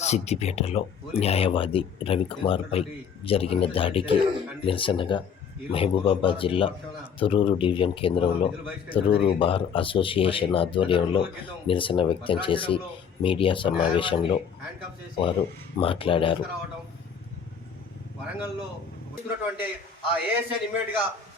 సిద్దిపేటలో న్యాయవాది రవికుమార్పై జరిగిన దాడికి నిరసనగా మహబూబాబాద్ జిల్లా తొర్రూరు డివిజన్ కేంద్రంలో తొర్రూరు బార్ అసోసియేషన్ ఆధ్వర్యంలో నిరసన వ్యక్తం చేసి మీడియా సమావేశంలో వారు మాట్లాడారు. వరంగల్లో ఆ ఏఎస్ఐని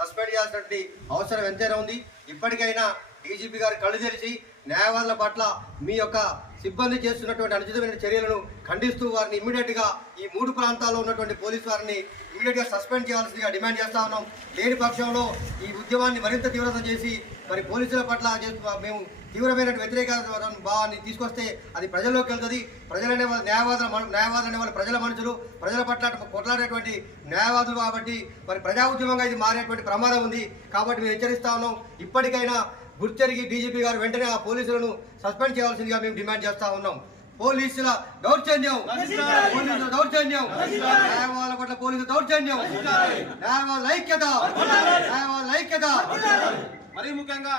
సస్పెండ్ చేయాల్సినటువంటి అవసరం ఎంతైనా ఉంది. ఇప్పటికైనా డీజీపీ గారు కళ్ళు తెరిచి న్యాయవాదుల పట్ల మీ యొక్క సిబ్బంది చేస్తున్నటువంటి అనుచితమైన చర్యలను ఖండిస్తూ వారిని ఇమ్మీడియట్గా ఈ మూడు ప్రాంతాల్లో ఉన్నటువంటి పోలీసు వారిని ఇమ్మీడియట్గా సస్పెండ్ చేయాల్సిందిగా డిమాండ్ చేస్తా ఉన్నాం. లేని పక్షంలో ఈ ఉద్యమాన్ని మరింత తీవ్రతం చేసి మరి పోలీసుల పట్ల మేము తీవ్రమైన వ్యతిరేక భావాన్ని తీసుకొస్తే అది ప్రజల్లోకి వెళ్తుంది. ప్రజలనే న్యాయవాదుల న్యాయవాదులు అనే వాళ్ళు ప్రజల మనుషులు. ప్రజల పట్ల కొట్లాడేటువంటి న్యాయవాదులు కాబట్టి మరి ప్రజా ఉద్యమంగా ఇది మారేటువంటి ప్రమాదం ఉంది. కాబట్టి మేము హెచ్చరిస్తా ఉన్నాం. ఇప్పటికైనా గుర్తెరిగి డీజీపీ గారు వెంటనే ఆ పోలీసులను సస్పెండ్ చేయాల్సిందిగా మేము డిమాండ్ చేస్తా ఉన్నాం. పోలీసుల దౌర్జన్యం. పోలీసుల దౌర్జన్యం. న్యాయవాదుల పట్ల పోలీసు దౌర్జన్యం. న్యాయవాదుల ఐక్యత. న్యాయవాదుల ఐక్యత. మరీ ముఖ్యంగా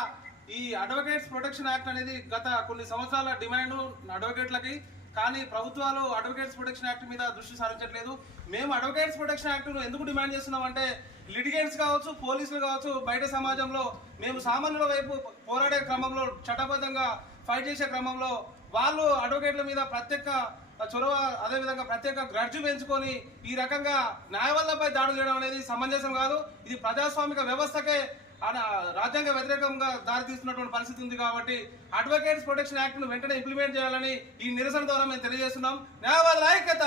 ఈ అడ్వకేట్స్ ప్రొటెక్షన్ యాక్ట్ అనేది గత కొన్ని సంవత్సరాల డిమాండ్ అడ్వకేట్లకి కానీ ప్రభుత్వాలు అడ్వకేట్స్ ప్రొటెక్షన్ యాక్ట్ మీద దృష్టి సారించట్లేదు. మేము అడ్వకేట్స్ ప్రొటెక్షన్ యాక్ట్ ఎందుకు డిమాండ్ చేస్తున్నామంటే లిటిగేట్స్ కావచ్చు పోలీసులు కావచ్చు బయట సమాజంలో మేము సామాన్యుల వైపు పోరాడే క్రమంలో చట్టబద్ధంగా ఫైట్ చేసే క్రమంలో వాళ్ళు అడ్వకేట్ల మీద ప్రత్యేక చొరవ అదేవిధంగా ప్రత్యేక గ్రడ్జు పెంచుకొని ఈ రకంగా న్యాయవల్లపై దాడులు చేయడం అనేది సమంజసం కాదు. ఇది ప్రజాస్వామిక వ్యవస్థకే ఆడ రాజ్యాంగ వ్యతిరేకంగా దారితీస్తున్నటువంటి పరిస్థితి ఉంది కాబట్టి అడ్వకేట్స్ ప్రొటెక్షన్ యాక్ట్ను వెంటనే ఇంప్లిమెంట్ చేయాలని ఈ నిరసన ద్వారా మేము తెలియజేస్తున్నాం. న్యాయవాదుల ఐక్యత!